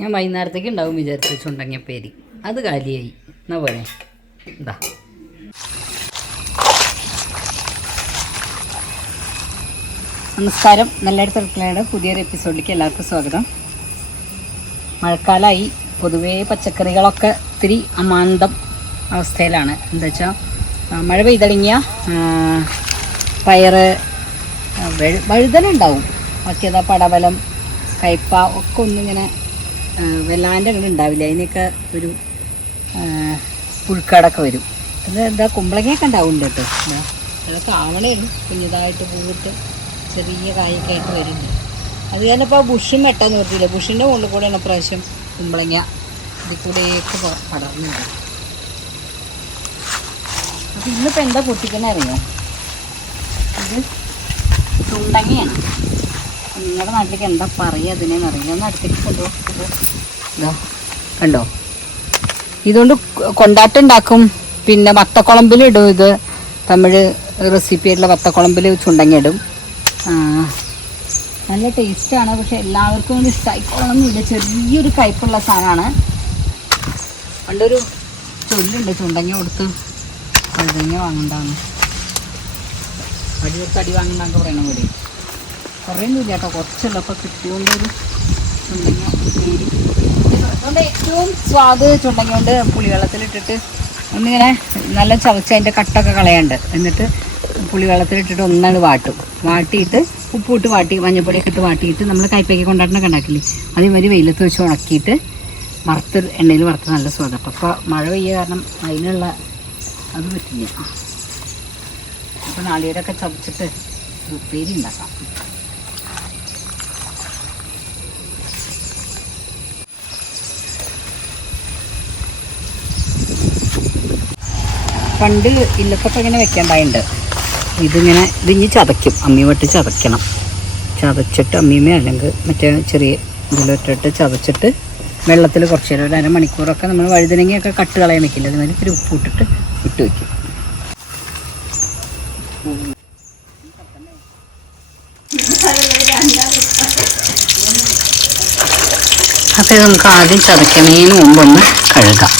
ഞാൻ വൈകുന്നേരത്തേക്ക് ഉണ്ടാവും വിചാരിച്ചു പേര്. അത് കാലിയായി. എന്നാ പോലെ എന്താ നമസ്കാരം. നല്ല അടുക്കളയുടെ പുതിയൊരു എപ്പിസോഡിലേക്ക് എല്ലാവർക്കും സ്വാഗതം. മഴക്കാലമായി പൊതുവേ പച്ചക്കറികളൊക്കെ ഒത്തിരി അമാന്തം അവസ്ഥയിലാണ്. എന്താ വെച്ചാൽ മഴ പെയ്തടങ്ങിയ പയറ് വഴുതനുണ്ടാവും ബാക്കിയതാ പടവലം കയ്പ ഒക്കെ ഒന്നിങ്ങനെ വല്ലാണ്ട് അങ്ങനെ ഉണ്ടാവില്ല. അതിനൊക്കെ ഒരു പുഴുക്കാടൊക്കെ വരും. അത് എന്താ കുമ്പളങ്ങയൊക്കെ ഉണ്ടാവുന്നുണ്ട് കേട്ടോ. അതൊക്കെ ആവണേ കുഞ്ഞതായിട്ട് പൂവിട്ട് ചെറിയ കായൊക്കെ ആയിട്ട് വരുന്നുണ്ട് അത് ഇപ്പോൾ ബുഷും വെട്ടാൻ നിർത്തിയില്ല ബുഷിന്റെ മുകളിൽ കൂടെയാണ് പ്രാവശ്യം കുമ്പളങ്ങ ഇതിൽ കൂടെയൊക്കെ പടർന്നുണ്ട് അപ്പം ഇന്നിപ്പോൾ എന്താ പൊട്ടിക്കണേ അറിയാം? ഇത് ചുണ്ടങ്ങയാണ് അപ്പം നിങ്ങളുടെ നാട്ടിലേക്ക് എന്താ പറയുക അതിനെന്ന് അറിയില്ല ഒന്ന് അടുത്തേക്ക് കൊണ്ടുപോകും ഇതോ കണ്ടോ? ഇതുകൊണ്ട് കൊണ്ടാട്ടുണ്ടാക്കും പിന്നെ വത്തക്കുളമ്പിലിടും ഇത്. തമിഴ് റെസിപ്പി ആയിട്ടുള്ള വത്തക്കുളമ്പിൽ ചുണ്ടങ്ങിടും. നല്ല ടേസ്റ്റാണ് പക്ഷെ എല്ലാവർക്കും ഒന്നും ഇഷ്ടമായിക്കോളണമെന്നില്ല ചെറിയൊരു കയ്പുള്ള സാധനമാണ്. പണ്ടൊരു ചൊല്ലുണ്ട് ചുണ്ടങ്ങ കൊടുത്ത് വഴുതങ്ങ വാങ്ങണ്ടാന്ന് അടി കൊടുത്ത് അടി വാങ്ങണ്ടെന്നൊക്കെ പറയണ പോലെ. കുറേയൊന്നുമില്ല കേട്ടോ. കുറച്ചുള്ളപ്പോൾ കിട്ടിയോണ്ടൊരു ചുണ്ടങ്ങ അതുകൊണ്ട് ഏറ്റവും സ്വാദ് ചുണ്ടങ്ങ കൊണ്ട് പുളിവെള്ളത്തിലിട്ടിട്ട് ഒന്നിങ്ങനെ നല്ല ചവച്ച് അതിന്റെ കട്ടൊക്കെ കളയാണ്ട്. എന്നിട്ട് പുളിവെള്ളത്തിലിട്ടിട്ട് ഒന്നാണ് വാട്ടും. വാട്ടിയിട്ട് ഉപ്പിട്ട് വാട്ടി മഞ്ഞപ്പൊടിയൊക്കെ ഇട്ട് വാട്ടിയിട്ട് നമ്മൾ കൈപ്പയ്ക്ക് കൊണ്ടാട്ടനൊക്കെ ഉണ്ടാക്കില്ലേ അതേമാതിരി വെയിലത്ത് വെച്ച് ഉണക്കിയിട്ട് വറുത്ത് എണ്ണയിൽ വറുത്ത് നല്ല സ്വാദം അപ്പോൾ മഴ പെയ്യ കാരണം അതിനുള്ള അത് പറ്റില്ല. അപ്പോൾ നാളികേരമൊക്കെ ചവച്ചിട്ട് ഉപ്പേരി ഉണ്ടാക്കാം. പണ്ട് ഇല്ലത്തൊക്കെ ഇങ്ങനെ വെക്കേണ്ടായിണ്ട്. ഇതിങ്ങനെ ഇതിഞ്ഞ് ചതയ്ക്കും. അമ്മി വെട്ട് ചതയ്ക്കണം. ചതച്ചിട്ട് അമ്മിമേ അല്ലെങ്കിൽ മറ്റേ ചെറിയ ഇതിലിട്ടിട്ട് ചതച്ചിട്ട് വെള്ളത്തിൽ കുറച്ച് നേരം ഒരു അരമണിക്കൂറൊക്കെ നമ്മൾ വഴുതനങ്ങയൊക്കെ കട്ട് കളയാൻ വെക്കില്ല? അതിന് ഇത്തിരി ഉപ്പ് ഇട്ടിട്ട് ഇട്ട് വെക്കും. അപ്പോൾ നമുക്ക് ആദ്യം ചതയ്ക്കുന്നതിന് മുമ്പൊന്ന് കഴുകാം.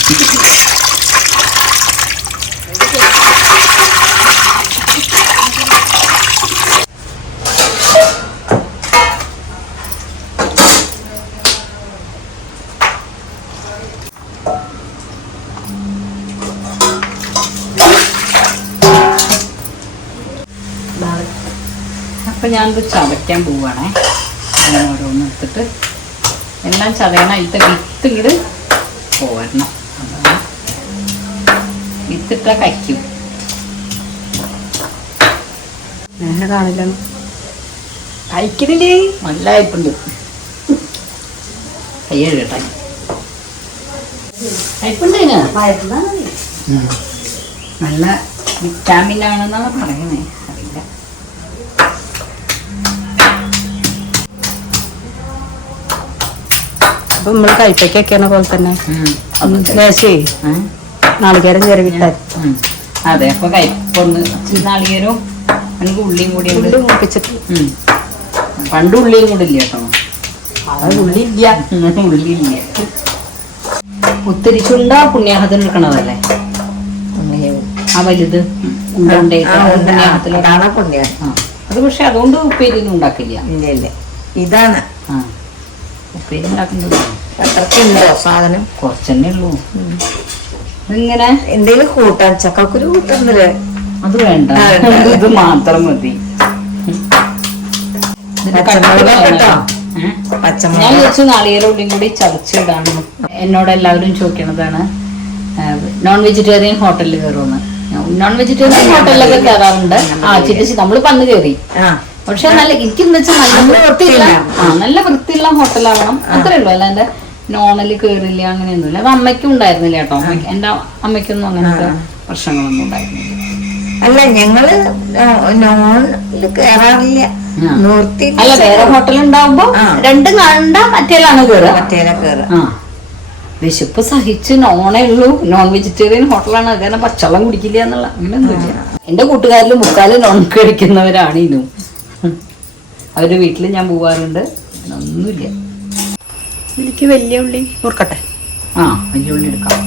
അപ്പം ഞാനിത് ചതയ്ക്കാൻ പോവുകയാണേ അങ്ങനെ ഓരോന്ന് എടുത്തിട്ട് എല്ലാം ചതയണം. അതിലത്തെ വിത്ത് ഇങ്ങോട്ട് പോരണം അതാണ്. വിത്തിട്ടാൽ കയ്ക്കും എന്നെ കാണില്ല. കഴിക്കുന്നില്ലേ? നല്ല അയപ്പുണ്ട് കൈ കഴുകട്ടെ. അയപ്പുണ്ട് നല്ല വിറ്റാമിൻ ആണെന്നാണ് പറയുന്നത് അപ്പൊ നമ്മൾ കൈപ്പയ്ക്കൊക്കെയാണ് പോലെ തന്നെ. ഏ? നാളികേരം ചെറിയ വിട്ടാൽ. അതെ അപ്പൊ കൈപ്പൊന്ന് നാളികേരവും എനിക്ക് ഉള്ളിയും കൂടി ഉള്ളി മുപ്പിച്ചിട്ട്. പണ്ട് ഉള്ളിയും കൂടി ഇല്ല കേട്ടോ? ഉള്ളി ഇല്ല ഉള്ളി ഇല്ല ഒത്തിരി ചുണ്ട പുണ്യാഹത്തിന് എടുക്കണതല്ലേ ആ വലുത് പുണ്യാഹത്തിലാണ് പുണ്യാഹത്തിലോട്ട് പുണ്യ ആ. അത് പക്ഷെ അതുകൊണ്ട് ഉപ്പേരിയൊന്നും ഉണ്ടാക്കില്ല. ഇല്ല ഇല്ല. ഇതാണ്. ആ. ഉപ്പേരി ഉണ്ടാക്കുന്നത് അത്രക്കുണ്ടോ സാധനം. കുറച്ചെന്നെ ഉള്ളൂ ഇങ്ങനെ എന്തെങ്കിലും കൂട്ടാൻ ചക്കക്കുരു കൂട്ടുന്നില്ലേ അത് വേണ്ട. ഇത് മാത്രം മതി? ഞാൻ കുറച്ച് വെച്ച് നാളികേരം ഉള്ളിയും കൂടി ചതച്ചിടാണ്. എന്നോട് എല്ലാവരും ചോദിക്കണതാണ് നോൺ വെജിറ്റേറിയൻ ഹോട്ടലിൽ കയറുമെന്ന് നോൺ വെജിറ്റേറിയൻ ഹോട്ടലിലൊക്കെ കയറാറുണ്ട് ആ ചിരിച്ച് നമ്മൾ പന്ന് കയറി പക്ഷെ നല്ല എനിക്കെന്ന് വെച്ചാൽ നല്ല വൃത്തിയുള്ള വൃത്തിയില്ല. ആ നല്ല വൃത്തിയുള്ള ഹോട്ടലാവണം അത്രേ ഉള്ളൂ. അല്ലാണ്ട് കേറില്ല അങ്ങനെയൊന്നും അങ്ങനെയൊന്നുമില്ല അത് അമ്മയ്ക്കും ഉണ്ടായിരുന്നില്ല കേട്ടോ. എന്റെ അമ്മയ്ക്കൊന്നും അങ്ങനത്തെ പ്രശ്നങ്ങളൊന്നും ഉണ്ടായിരുന്നില്ല. അല്ല ഞങ്ങൾ നോണിൽ കേറാറില്ല. അല്ല വേറെ ഹോട്ടൽ ഉണ്ടാവുമ്പോ. രണ്ടും കണ്ട മറ്റേലാണ് കേറുക. മറ്റേല കേറുക. വിശപ്പ് സഹിച്ച് നോണേ ഉള്ളൂ. നോൺ വെജിറ്റേറിയൻ ഹോട്ടലാണ് അത് കാരണം പച്ചവെള്ളം കുടിക്കില്ല എന്നുള്ള. അങ്ങനെയൊന്നുമില്ല എന്റെ കൂട്ടുകാരിൽ മുക്കാലും നോൺ കഴിക്കുന്നവരാണ് ഇനും. അവരുടെ വീട്ടിൽ ഞാൻ പോവാറുണ്ട്. ഒന്നുമില്ല. എനിക്ക് വലിയ ഉള്ളി ഓർക്കട്ടെ ആ വലിയ ഉള്ളി എടുക്കാം.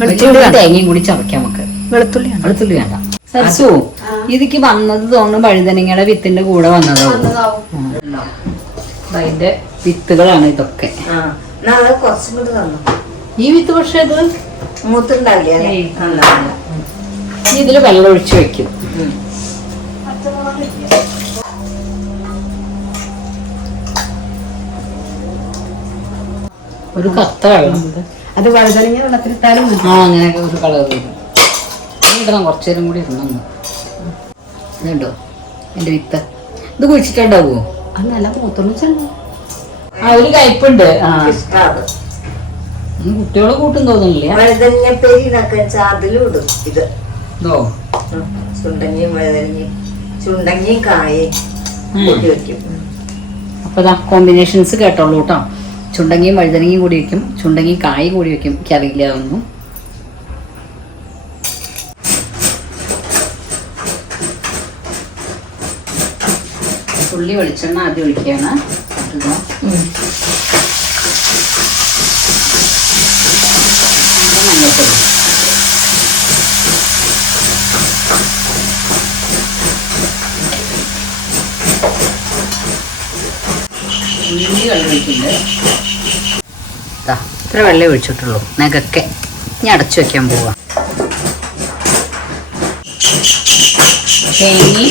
വെളുത്തുള്ളി തേങ്ങയും കൂടി ചവയ്ക്കാം നമുക്ക്. വെളുത്തുള്ളി വെളുത്തുള്ളി വേണ്ട. സരസു ഇതിക്ക് വന്നത് തോന്നുന്നു വഴുതനങ്ങയുടെ വിത്തിന്റെ കൂടെ വന്നതാവും? അതിന്റെ വിത്തുകളാണ് ഇതൊക്കെ. ഈ വിത്ത് പക്ഷെ ഇത് മൂത്തുണ്ടാവില്ല. ഇനി ഇതിൽ വെള്ളം ഒഴിച്ചു വെക്കും ഒരു കത്ത വെള്ളം അത് വഴുതനങ്ങ വെള്ളത്തിലിട്ടാലും മതി. ആ അങ്ങനെയൊക്കെ ഒരു കളർ വരും ഇടണം കുറച്ചു നേരം കൂടി ഇടണം ഇതുണ്ടോ എന്റെ വിത്ത്. ഇത് കുഴിച്ചിട്ടുണ്ടാവോ? അത് നല്ല ആ ഒരു കയ്പുണ്ട് ആ. കുട്ടികളെ കൂട്ടും തോന്നുന്നില്ല? വഴുതനങ്ങപ്പേരി ഇതൊക്കെ അതിലും ഇടും ഇത്. ചുണ്ടങ്ങിയും വഴുതനങ്ങയും ചുണ്ടങ്ങിയും കായയും ഉം. കൂട്ടി വെക്കും. അപ്പൊ കോമ്പിനേഷൻസ് കേട്ടോളൂ കേട്ടോ. ചുണ്ടങ്ങിയും വഴുതനങ്ങയും കൂടി വെക്കും. ചുണ്ടങ്ങി കായ് കൂടി വെക്കും. എനിക്കറിയില്ല ഒന്നും ഉള്ളി വെളിച്ചെണ്ണ ആദ്യം ഒഴിക്കുകയാണ്. മഞ്ഞൾപ്പൊടി ഇത്ര വെള്ളം ഒഴിച്ചിട്ടുള്ളൂ. നഗക്കെ. ഇനി അടച്ചു വെക്കാൻ പോവാ. തേങ്ങി.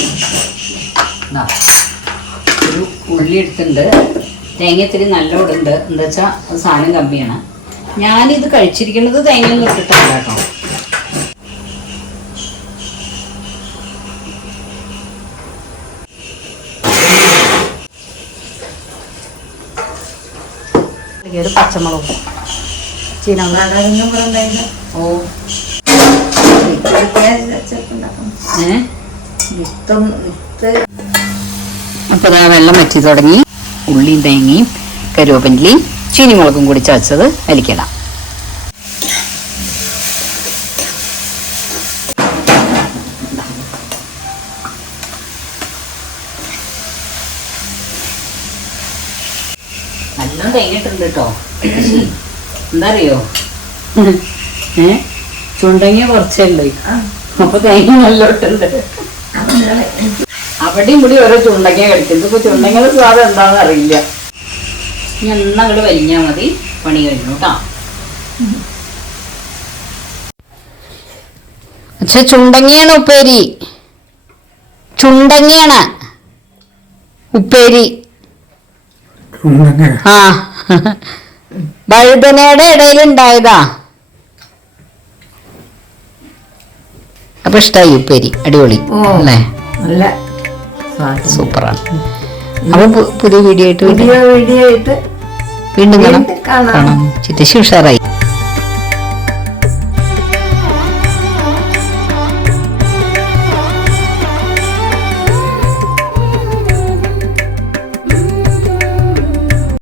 ഒരു ഉള്ളി എടുത്തിട്ടുണ്ട്. തേങ്ങ ഇത്തിരി നല്ല ഇടുണ്ട് എന്താ വെച്ചാൽ സാധനം കമ്മിയാണ്. ഞാനിത് കഴിച്ചിരിക്കുന്നത് തേങ്ങയൊന്നും ഇട്ടിട്ടല്ല കേട്ടോ. ഒരു പച്ചമുളകും ചീനമുളക് ഓ. അപ്പോൾ വെള്ളം വറ്റി തുടങ്ങി. ഉള്ളിയും തേങ്ങയും കരുവേപ്പിന്റെയും ചീനിമുളകും കൂടി ചതച്ചത് വലിക്കിടാം നല്ല കഴിഞ്ഞിട്ടുണ്ട് കേട്ടോ എന്താ അറിയോ ഏ? ചുണ്ടങ്ങി കുറച്ചുണ്ട് അപ്പൊ തേങ്ങ നല്ലോട്ടുണ്ട്. അവിടെയും ഇവിടെ ഓരോ ചുണ്ടങ്ങ കളിക്കുന്നത് ഇപ്പൊ ചുണ്ടങ്ങയുടെ സ്വാദം എന്താണെന്ന് അറിയില്ല. ഇനി എന്നാ അങ്ങോട്ട് വലിഞ്ഞാ മതി. പണി കഴിഞ്ഞു കേട്ടോ പക്ഷെ ചുണ്ടങ്ങിയാണ് ഉപ്പേരി. ചുണ്ടങ്ങിയാണ് ഉപ്പേരി. ആ. വഴുതനയുടെ ഇടയിൽ ഉണ്ടായതാ. അപ്പൊ ഇഷ്ടായി ഉപ്പേരി. അടിപൊളി. അല്ലേ? നല്ല. സൂപ്പറാണ്. അപ്പൊ പുതിയ വീഡിയോ ആയിട്ട് വീഡിയോ ആയിട്ട് വീണ്ടും കാണാം. വീണ്ടും കാണാം. കാണാം. ഉഷാറായി.